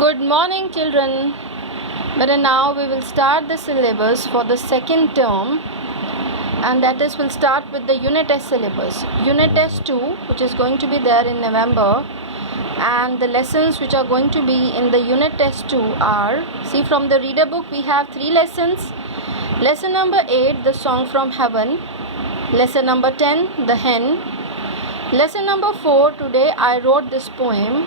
Good morning, children. But now we will start the syllabus for the second term, and that is we'll start with the unit test syllabus. Unit test 2, which is going to be there in November, and the lessons which are going to be in the unit test 2 are, see, from the reader book we have 3 lessons. Lesson number 8, the song from heaven. Lesson number 10, the hen. Lesson number 4, today I wrote this poem.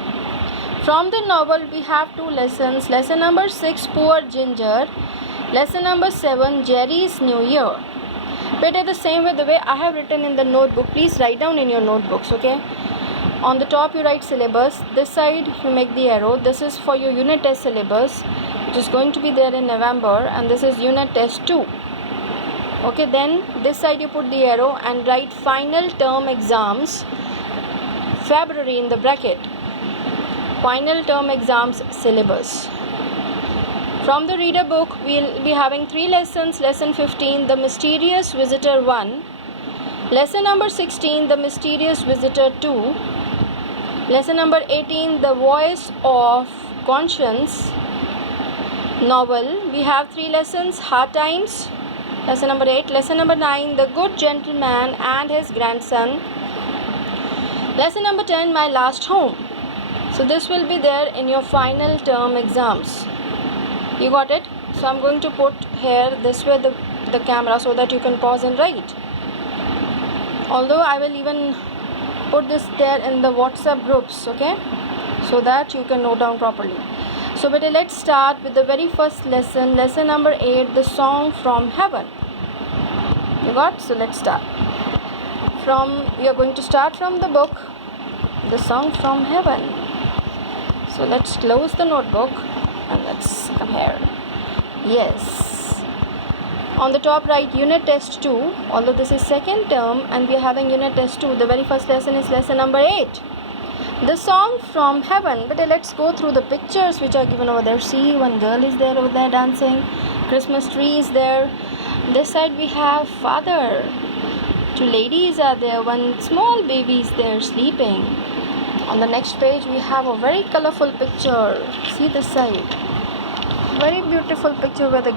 From the novel we have 2 lessons. Lesson number 6, Poor Ginger. Lesson number 7, Jerry's New Year. But the same way, the way I have written in the notebook, please write down in your notebooks, okay? On the top you write syllabus, this side you make the arrow. This is for your unit test syllabus, which is going to be there in November, and this is unit test 2. Okay, then this side you put the arrow and write final term exams, February in the bracket. Final term exams syllabus. From the reader book we'll be having 3 lessons. Lesson 15, the mysterious visitor 1. Lesson number 16, the mysterious visitor 2. Lesson number 18, the voice of conscience novel. We have 3 lessons. Hard times. Lesson number 8. Lesson number 9, the good gentleman and his grandson. Lesson number 10, my last home. So this will be there in your final term exams. You got it? So I'm going to put here this way the camera so that you can pause and write. Although I will even put this there in the WhatsApp groups, okay? So that you can note down properly. So but let's start with the very first lesson. Lesson number 8, the song from heaven. You got? So let's start. We are going to start from the book, the song from heaven. So let's close the notebook and let's come here. Yes. On the top right, unit test 2. Although this is second term and we are having unit test 2, the very first lesson is lesson number 8. The song from heaven. But let's go through the pictures which are given over there. See, one girl is there over there dancing. Christmas tree is there. This side we have father. 2 ladies are there. One small baby is there sleeping. On the next page we have a very colorful picture. See this side. Very beautiful picture where the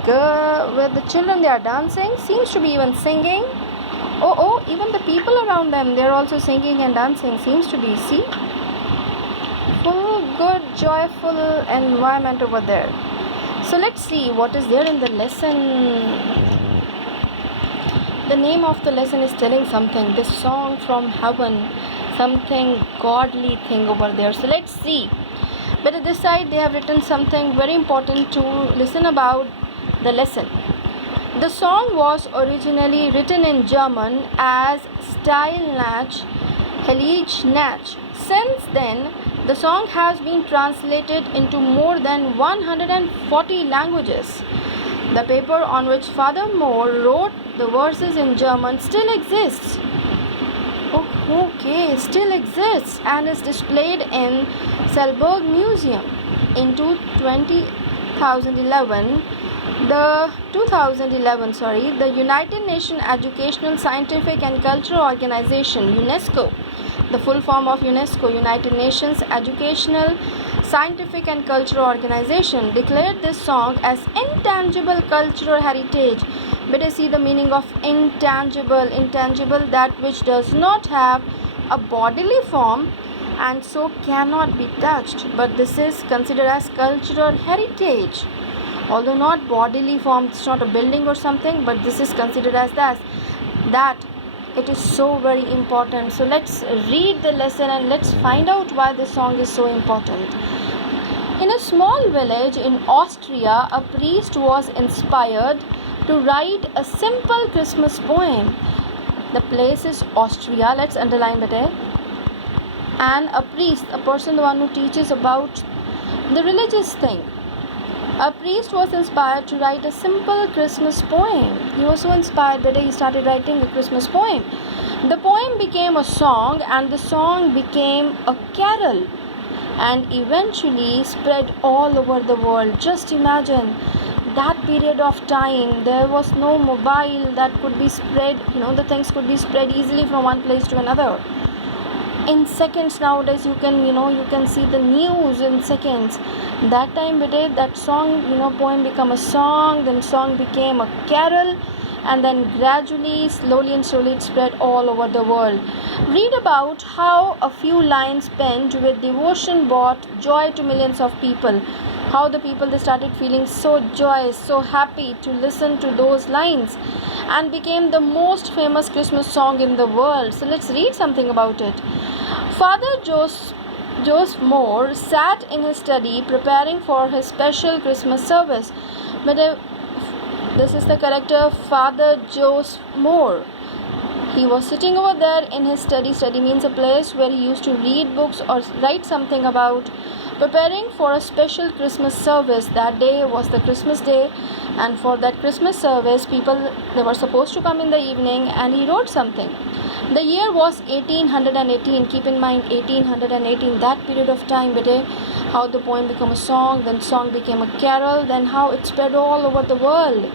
children, they are dancing. Seems to be even singing. Oh, even the people around them, they are also singing and dancing. Seems to be, see. Full good joyful environment over there. So let's see what is there in the lesson. The name of the lesson is telling something. This song from heaven. Something godly thing over there. So let's see. But at this side they have written something very important to listen about the lesson. The song was originally written in German as Stille Nacht, Heilige Nacht. Since then, the song has been translated into more than 140 languages. The paper on which Father Moore wrote the verses in German still exists. Okay, still exists and is displayed in Selberg Museum. In 2011, the United Nations Educational, Scientific and Cultural Organization, UNESCO, the full form of UNESCO, United Nations Educational, Scientific and Cultural Organization, declared this song as intangible cultural heritage. Better see the meaning of intangible. Intangible, that which does not have a bodily form and so cannot be touched, but this is considered as cultural heritage. Although not bodily form, it's not a building or something, but this is considered as that it is so very important. So let's read the lesson and let's find out why this song is so important. In a small village in Austria, a priest was inspired to write a simple Christmas poem. The place is Austria. Let's underline that. And a priest, a person, the one who teaches about the religious thing. A priest was inspired to write a simple Christmas poem. He was so inspired that he started writing a Christmas poem. The poem became a song and the song became a carol and eventually spread all over the world. Just imagine that period of time. There was no mobile that could be spread, the things could be spread easily from one place to another. in seconds. Nowadays you can see the news in seconds. That time that song, poem became a song, then song became a carol, and then gradually, slowly and slowly, it spread all over the world. Read about how a few lines penned with devotion brought joy to millions of people. How the people, they started feeling so joyous, so happy to listen to those lines, and became the most famous Christmas song in the world. So let's read something about it. Father Joseph Moore sat in his study preparing for his special Christmas service. But this is the character Father Joseph Moore. He was sitting over there in his study. Study means a place where he used to read books or write something about, preparing for a special Christmas service. That day was the Christmas day, and for that Christmas service, people, they were supposed to come in the evening, and he wrote something. The year was 1818. Keep in mind 1818, that period of time, how the poem became a song, then song became a carol, then how it spread all over the world.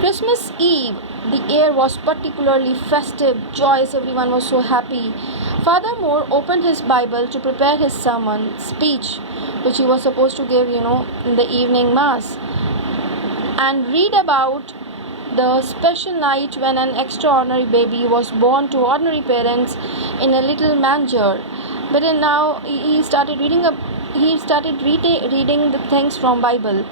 Christmas Eve, the air was particularly festive, joyous, everyone was so happy. Father Moore opened his Bible to prepare his sermon speech, which he was supposed to give, in the evening mass, and read about the special night when an extraordinary baby was born to ordinary parents in a little manger. But then now he started reading the things from Bible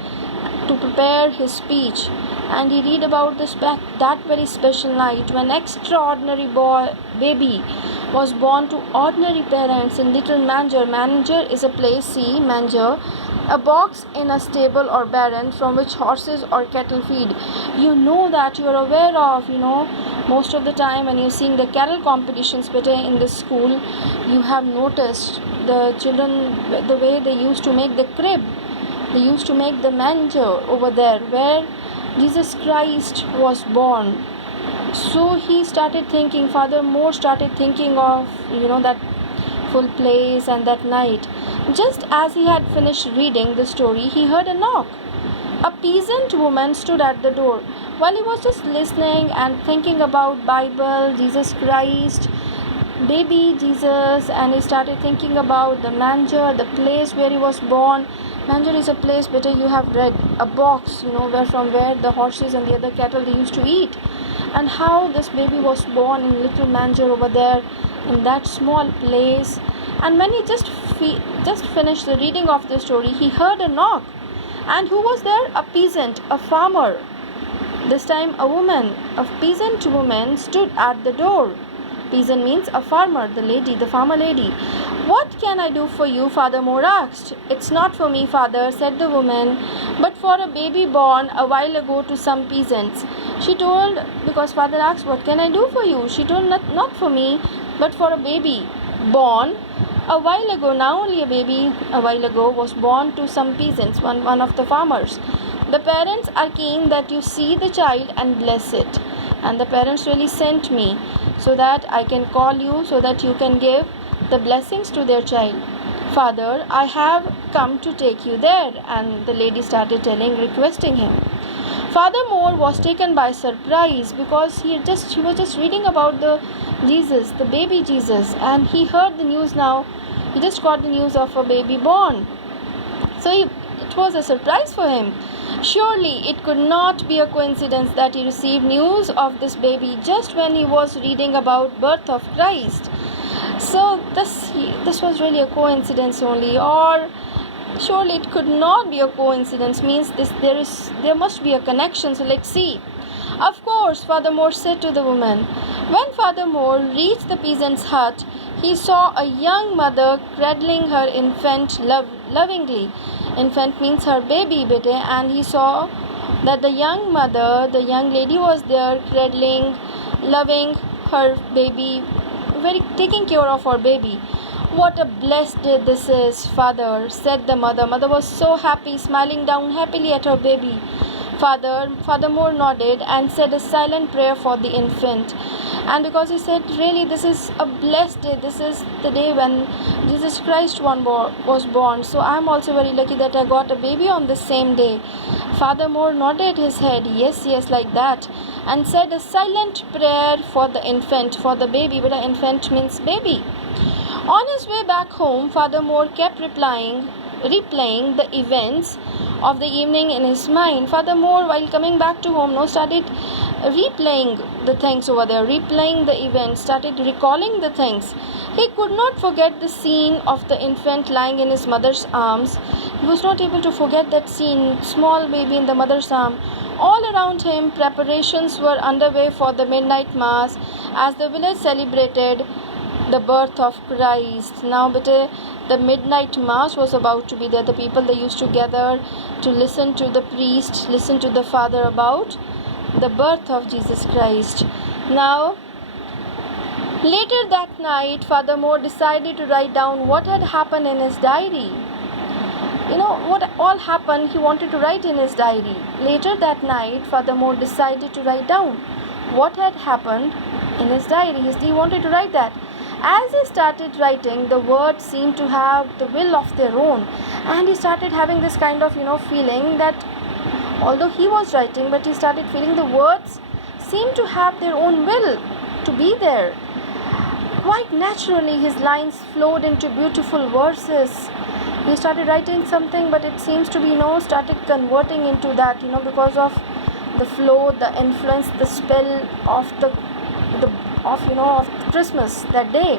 to prepare his speech, and he read about that very special night when extraordinary baby was born to ordinary parents in little manger. Manger is a place, see, manger, a box in a stable or barn from which horses or cattle feed. You know that, you are aware of, most of the time when you're seeing the cattle competitions in the school, you have noticed the children, the way they used to make the crib, they used to make the manger over there where Jesus Christ was born. So he started thinking, Father Moore started thinking of, that full place and that night. Just as he had finished reading the story, he heard a knock. A peasant woman stood at the door. While he was just listening and thinking about Bible, Jesus Christ, baby Jesus, and he started thinking about the manger, the place where he was born. Manger is a place, you have read, a box, where the horses and the other cattle, they used to eat. And how this baby was born in little manger over there in that small place. And when he just finished the reading of the story, he heard a knock. And who was there? A peasant, a farmer. This time a woman, a peasant woman stood at the door. Peasant means a farmer, the farmer lady. What can I do for you? Father Moore asked. It's not for me, Father, said the woman, but for a baby born a while ago to some peasants. She told, because Father asked, what can I do for you? She told, not for me, but for a baby born a while ago. Now only a baby a while ago was born to some peasants, one of the farmers. The parents are keen that you see the child and bless it. And the parents really sent me so that I can call you, so that you can give the blessings to their child. Father, I have come to take you there. And the lady started requesting him. Father Moore was taken by surprise because he was just reading about the Jesus, the baby Jesus, and he heard the news now. He just got the news of a baby born. So it was a surprise for him. Surely it could not be a coincidence that he received news of this baby just when he was reading about birth of Christ. So this was really a coincidence only, or surely it could not be a coincidence, means there must be a connection. So let's see. Of course, Father Moore said to the woman. When Father Moore reached the peasant's hut, he saw a young mother cradling her infant lovingly. Infant means her baby, and he saw that the young mother, the young lady, was there cradling, loving her baby, taking care of her baby. What a blessed day this is, Father, said the mother. Mother was so happy, smiling down happily at her baby. Father Moore nodded and said a silent prayer for the infant. And because he said, really, this is a blessed day. This is the day when Jesus Christ was born. So I'm also very lucky that I got a baby on the same day. Father Moore nodded his head, yes, like that, and said a silent prayer for the infant, for the baby. But infant means baby. On his way back home, Father Moore kept replaying the events of the evening in his mind. Father Moore, while coming back to home, started replaying the things over there, replaying the events, started recalling the things. He could not forget the scene of the infant lying in his mother's arms. He was not able to forget that scene, small baby in the mother's arm. All around him, preparations were underway for the midnight mass as the village celebrated the birth of Christ. Now, the midnight mass was about to be there. The people, they used to gather to listen to the priest, listen to the father about the birth of Jesus Christ. Now, later that night, Father Moore decided to write down what had happened in his diary. What all happened, he wanted to write in his diary. Later that night, Father Moore decided to write down what had happened in his diary. He wanted to write that. As he started writing, the words seemed to have the will of their own, and he started having this kind of feeling that although he was writing, but he started feeling the words seemed to have their own will to be there. Quite naturally, his lines flowed into beautiful verses. He started writing something, but it seems to be started converting into that, because of the flow, the influence, the spell of of Christmas that day.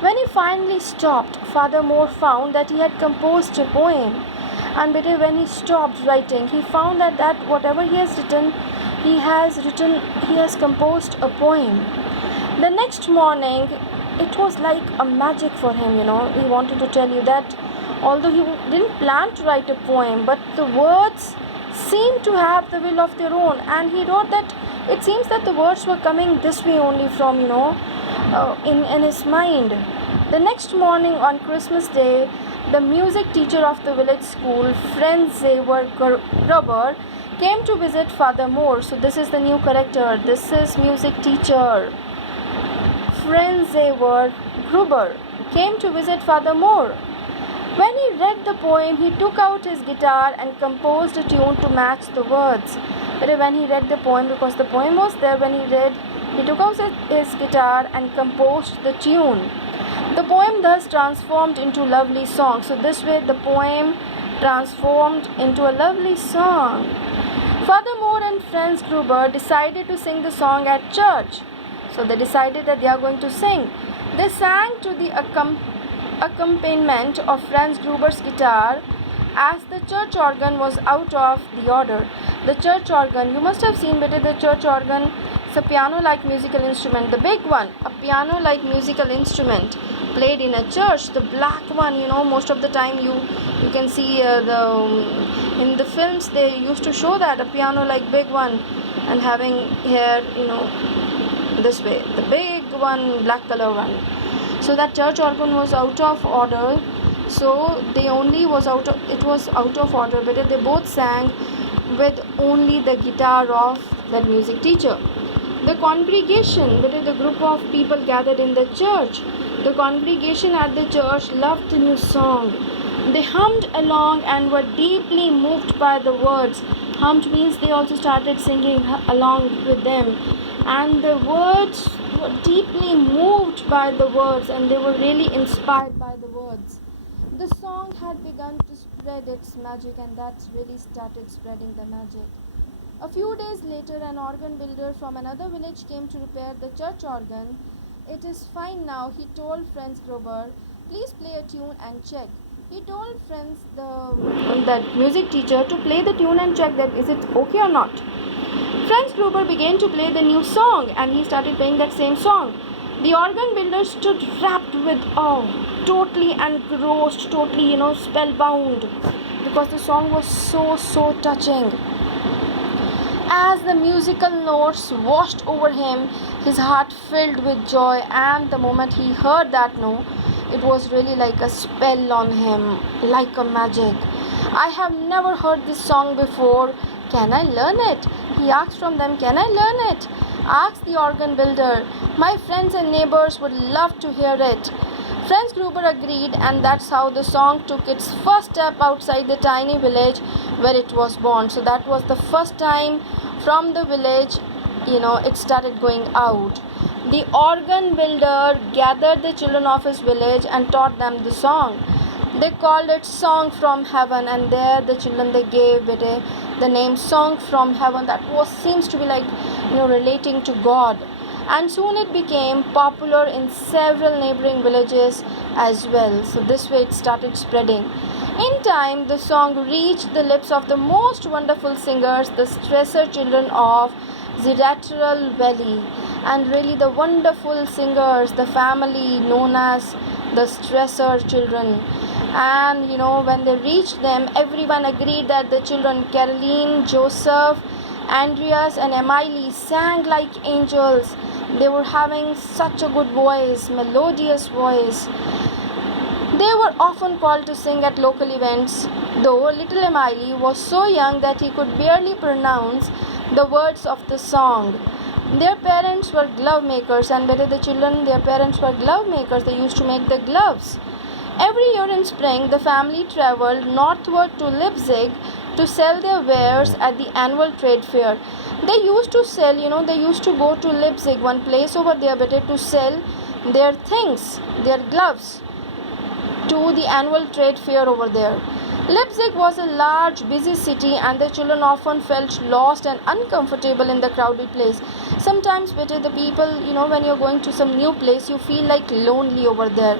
When he finally stopped, Father Moore found that he had composed a poem. And when he stopped writing, he found that whatever he has written, he has composed a poem. The next morning, it was like a magic for him. He wanted to tell you that although he didn't plan to write a poem, but the words seemed to have the will of their own, and he wrote that it seems that the words were coming this way only from in his mind. The next morning on Christmas Day, the music teacher of the village school, Franz Xaver Gruber, came to visit Father Moore. So this is the new character. This is music teacher Franz Xaver Gruber came to visit Father Moore. When he read the poem, he took out his guitar and composed a tune to match the words. But when he read the poem, because the poem was there, when he read, he took out his guitar and composed the tune. The poem thus transformed into a lovely song. So this way the poem transformed into a lovely song. Father Moore and Franz Gruber decided to sing the song at church. So they decided that they are going to sing. They sang to the accompaniment of Franz Gruber's guitar as the church organ was out of the order. The church organ, you must have seen the church organ. It's a piano-like musical instrument, the big one, a piano-like musical instrument played in a church. The black one, most of the time you can see in the films they used to show that a piano-like big one, and having here this way, the big one, black color one. So that church organ was out of order. So it was out of order, but they both sang with only the guitar of that music teacher. The congregation, the group of people gathered in the church, the congregation at the church loved the new song. They hummed along and were deeply moved by the words. Hummed means they also started singing along with them, and the words were deeply moved by the words, and they were really inspired by the words. The song had begun to spread its magic, and that really started spreading the magic. A few days later, an organ builder from another village came to repair the church organ. "It is fine now," he told Franz Gruber. "Please play a tune and check." He told that music teacher to play the tune and check that is it okay or not. Franz Gruber began to play the new song, and he started playing that same song. The organ builder stood wrapped with awe, totally engrossed, totally, spellbound, because the song was so touching. As the musical notes washed over him, his heart filled with joy, and the moment he heard that note, it was really like a spell on him, like a magic. "I have never heard this song before. Can I learn it?" He asked from them. "Can I learn it?" asked the organ builder. "My friends and neighbors would love to hear it." Franz Gruber agreed, and that's how the song took its first step outside the tiny village where it was born. So that was the first time from the village, it started going out. The organ builder gathered the children of his village and taught them the song. They called it Song from Heaven, and there the children, they gave it the name Song from Heaven. That seems to be like, relating to God. And soon it became popular in several neighboring villages as well. So this way it started spreading. In time, the song reached the lips of the most wonderful singers, the Stresser children of Zerateral Valley. And really the wonderful singers, the family known as the Stresser children. And when they reached them, everyone agreed that the children Caroline, Joseph, Andreas and Emily sang like angels. They were having such a good voice, melodious voice. They were often called to sing at local events, though little Emily was so young that he could barely pronounce the words of the song. Their parents were glove makers, and their parents were glove makers. They used to make the gloves. Every year in spring, the family traveled northward to Leipzig to sell their wares at the annual trade fair. They used to sell, they used to go to Leipzig, one place over there, to sell their things, their gloves, to the annual trade fair over there. Leipzig was a large, busy city, and the children often felt lost and uncomfortable in the crowded place. Sometimes, the people, when you're going to some new place, you feel like lonely over there.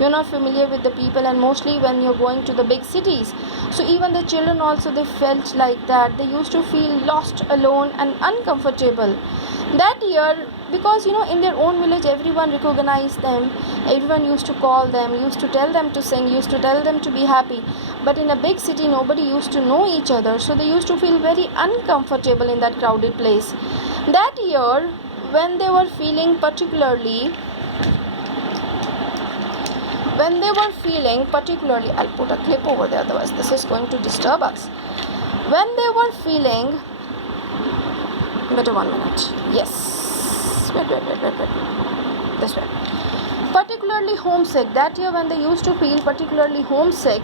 You're not familiar with the people, and mostly when you're going to the big cities. So even the children also, they felt like that. They used to feel lost, alone and uncomfortable. That year, because in their own village everyone recognized them, everyone used to call them, used to tell them to sing, used to tell them to be happy. But in a big city, nobody used to know each other, so they used to feel very uncomfortable in that crowded place. That year, when they were feeling particularly, I'll put a clip over there, otherwise this is going to disturb us. When they were feeling, better 1 minute, yes, wait, this way, particularly homesick. That year when they used to feel particularly homesick,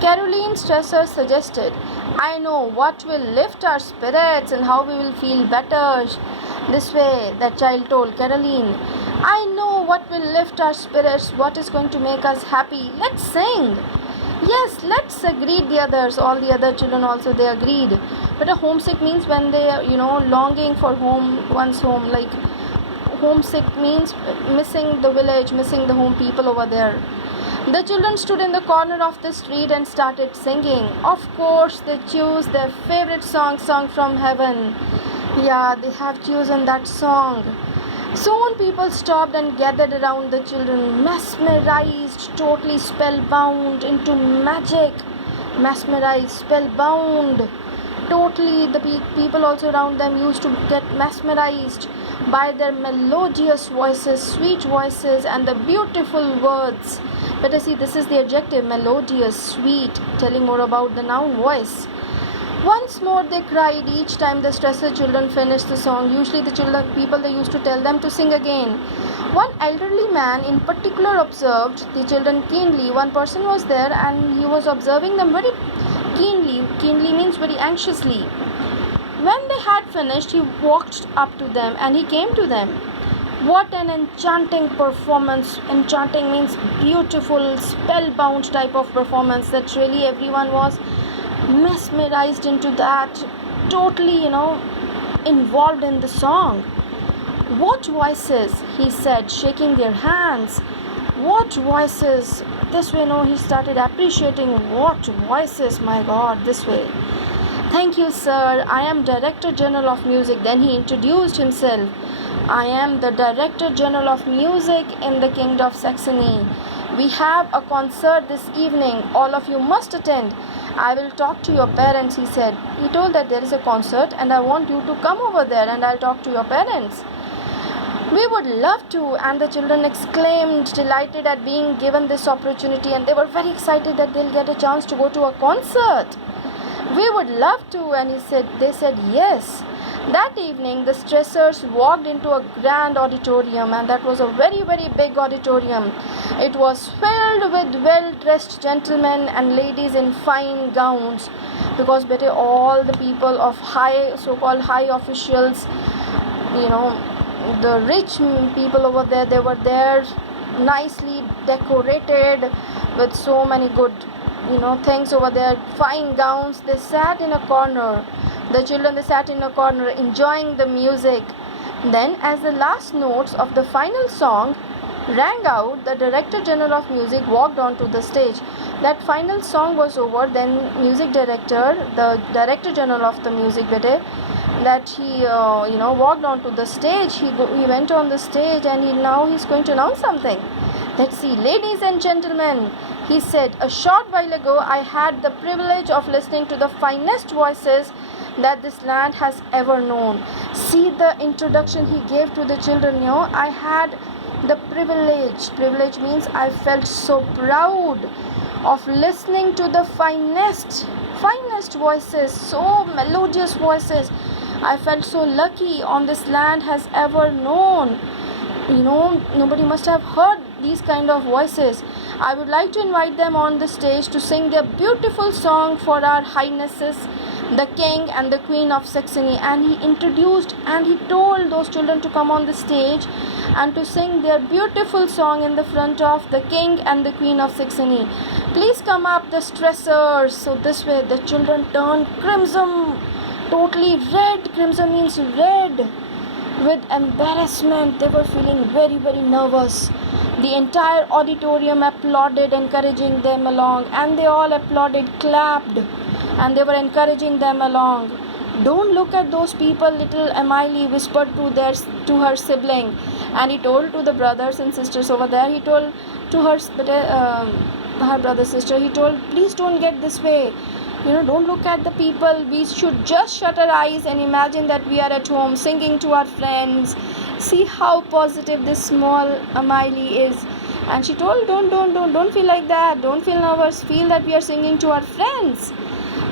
Caroline Stresser suggested, I know what will lift our spirits and how we will feel better. This way, that child told Caroline, I know what will lift our spirits, what is going to make us happy. Let's sing. Yes, let's, agreed the others. All the other children also, they agreed. But a homesick means when they are, longing for home, one's home. Like, homesick means missing the village, missing the home people over there. The children stood in the corner of the street and started singing. Of course, they chose their favorite song, Song from Heaven. Yeah, they have chosen that song. Soon people stopped and gathered around the children, mesmerized, totally spellbound into magic. Mesmerized, spellbound. Totally, the people also around them used to get mesmerized by their melodious voices, sweet voices, and the beautiful words. But see, this is the adjective, melodious, sweet, telling more about the noun voice. Once more they cried each time the Stresser children finished the song. Usually the people, they used to tell them to sing again. One elderly man in particular observed the children keenly. One person was there and he was observing them very keenly. Keenly means very anxiously. When they had finished, he walked up to them and he came to them. What an enchanting performance. Enchanting means beautiful, spellbound type of performance that really everyone was mesmerized into that, totally, involved in the song. What voices, he said, shaking their hands. What voices. This way, he started appreciating what voices, my God, this way. Thank you, sir. I am Director General of Music. Then he introduced himself. I am the Director General of Music in the Kingdom of Saxony. We have a concert this evening. All of you must attend. I will talk to your parents, he said. He told that there is a concert and I want you to come over there and I'll talk to your parents. We would love to, and the children exclaimed, delighted at being given this opportunity, and they were very excited that they'll get a chance to go to a concert. We would love to, and they said yes. That evening, the Stressers walked into a grand auditorium, and that was a very, very big auditorium. It was filled with well-dressed gentlemen and ladies in fine gowns, because all the people of so-called high officials, the rich people over there, they were there nicely decorated with so many good things over there, fine gowns. They sat in a corner. The children, they sat in a corner enjoying the music. Then as the last notes of the final song rang out, the Director General of Music walked onto the stage. That final song was over, then the Director General of the Music, that he walked onto the stage. He went on the stage, and now he's going to announce something. Let's see. Ladies and gentlemen, he said, a short while ago I had the privilege of listening to the finest voices that this land has ever known. See the introduction he gave to the children. I had the privilege means I felt so proud of listening to the finest voices, so melodious voices. I felt so lucky on this land has ever known. Nobody must have heard these kind of voices. I would like to invite them on the stage to sing their beautiful song for our highnesses, the King and the Queen of Saxony. And he introduced and he told those children to come on the stage and to sing their beautiful song in the front of the King and the Queen of Saxony. Please come up, the stressors. So this way the children turned crimson, totally red. Crimson means red. With embarrassment, they were feeling very, very nervous. The entire auditorium applauded, encouraging them along, and they all applauded, clapped, and they were encouraging them along. Don't look at those people, little Emily whispered to her sibling, and he told to the brothers and sisters over there. He told to her brother sister. He told, please don't get this way. Don't look at the people. We should just shut our eyes and imagine that we are at home singing to our friends. See how positive this small Emily is. And she told, don't feel like that. Don't feel nervous. Feel that we are singing to our friends.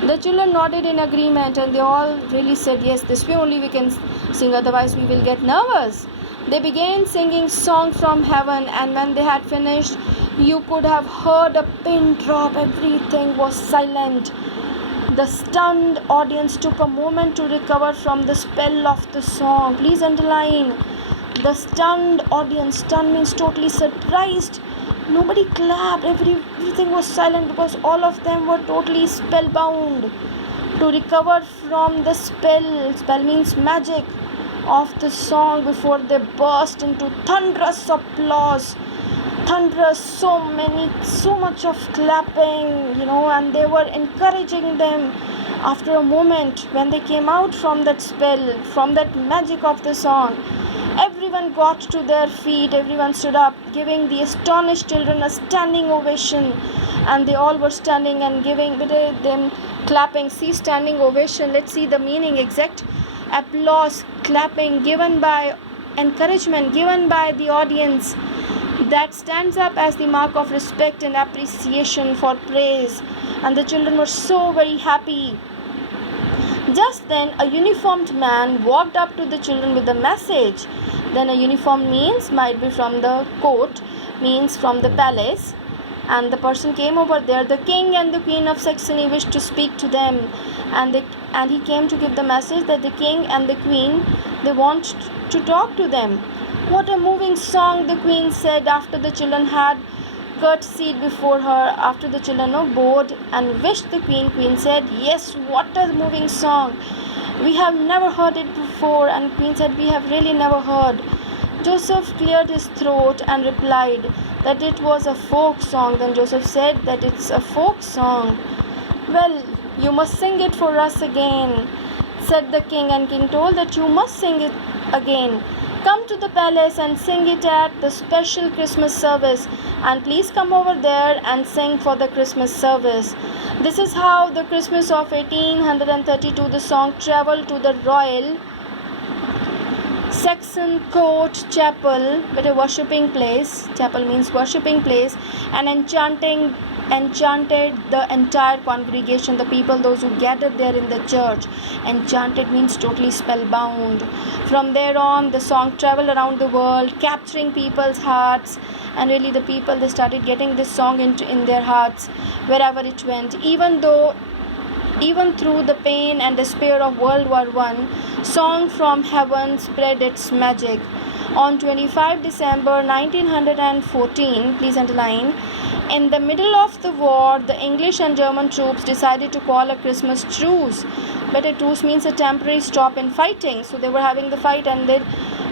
The children nodded in agreement, and they all really said, yes, this way only we can sing, otherwise we will get nervous. They began singing Song from Heaven, and when they had finished, you could have heard a pin drop. Everything was silent. The stunned audience took a moment to recover from the spell of the song. Please underline. The stunned audience. Stunned means totally surprised. Nobody clapped. Everything was silent because all of them were totally spellbound. To recover from the spell. Spell means magic of the song before they burst into thunderous applause. Thunderous, so much of clapping, and they were encouraging them. After a moment, when they came out from that spell, from that magic of the song, everyone got to their feet, everyone stood up, giving the astonished children a standing ovation, and they all were standing and giving them clapping. See, standing ovation, let's see the meaning exact. Applause, clapping, given by encouragement, given by the audience, that stands up as the mark of respect and appreciation for praise. And the children were so very happy. Just then a uniformed man walked up to the children with a message. Then a uniform means might be from the court, means from the palace, and the person came over there. The King and the Queen of Saxony wished to speak to them, and he came to give the message that the King and the Queen, they want to talk to them. What a moving song, the Queen said after the children had curtsied before her. After the children bowed and wished the Queen, Queen said, yes, what a moving song. We have never heard it before. And Queen said, we have really never heard. Joseph cleared his throat and replied that it was a folk song. Then Joseph said that it's a folk song. Well, you must sing it for us again, said the King, and King told that you must sing it again. Come to the palace and sing it at the special Christmas service, and please come over there and sing for the Christmas service. This is how the Christmas of 1832 the song traveled to the royal Saxon court chapel, but a worshipping place. Chapel means worshipping place, and enchanted the entire congregation, the people, those who gathered there in the church. Enchanted means totally spellbound. From there on, the song traveled around the world, capturing people's hearts, and really the people, they started getting this song in their hearts wherever it went. Even through the pain and despair of World War I, Song from heaven spread its magic. On 25 December 1914, please underline, in the middle of the war, the English and German troops decided to call a Christmas truce. But a truce means a temporary stop in fighting. So they were having the fight and they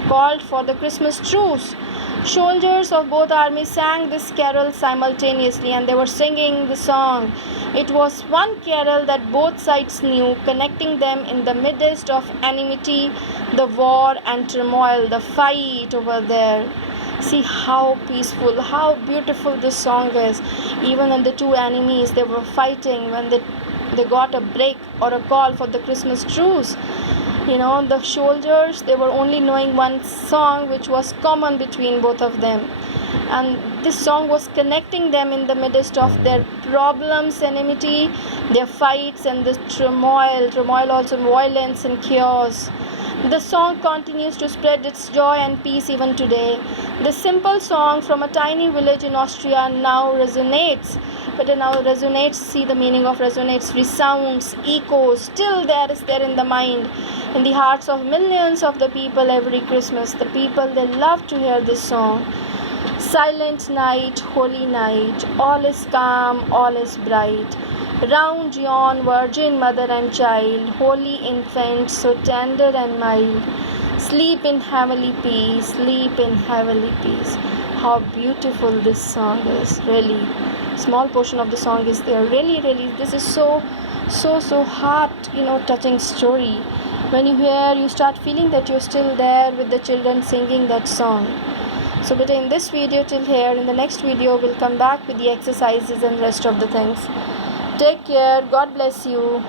called for the Christmas truce. Soldiers of both armies sang this carol simultaneously and they were singing the song. It was one carol that both sides knew, connecting them in the midst of enmity, the war and turmoil, the fight over there. See how peaceful, how beautiful this song is. Even when the two enemies, they were fighting, when they got a break or a call for the Christmas truce. The soldiers, they were only knowing one song which was common between both of them. And this song was connecting them in the midst of their problems, enmity, their fights and the turmoil also violence and chaos. The song continues to spread its joy and peace even today. The simple song from a tiny village in Austria now resonates. See the meaning of resonates, resounds, echoes, still there is there in the mind, in the hearts of millions of the people every Christmas. The people, they love to hear this song. Silent night, holy night, all is calm, all is bright. Round yon virgin mother and child, holy infant, so tender and mild. Sleep in heavenly peace, sleep in heavenly peace. How beautiful this song is, really. Small portion of the song is there. Really, this is so heart, touching story. When you hear, you start feeling that you're still there with the children singing that song. So but in this video till here, in the next video we'll come back with the exercises and rest of the things. Take care. God bless you.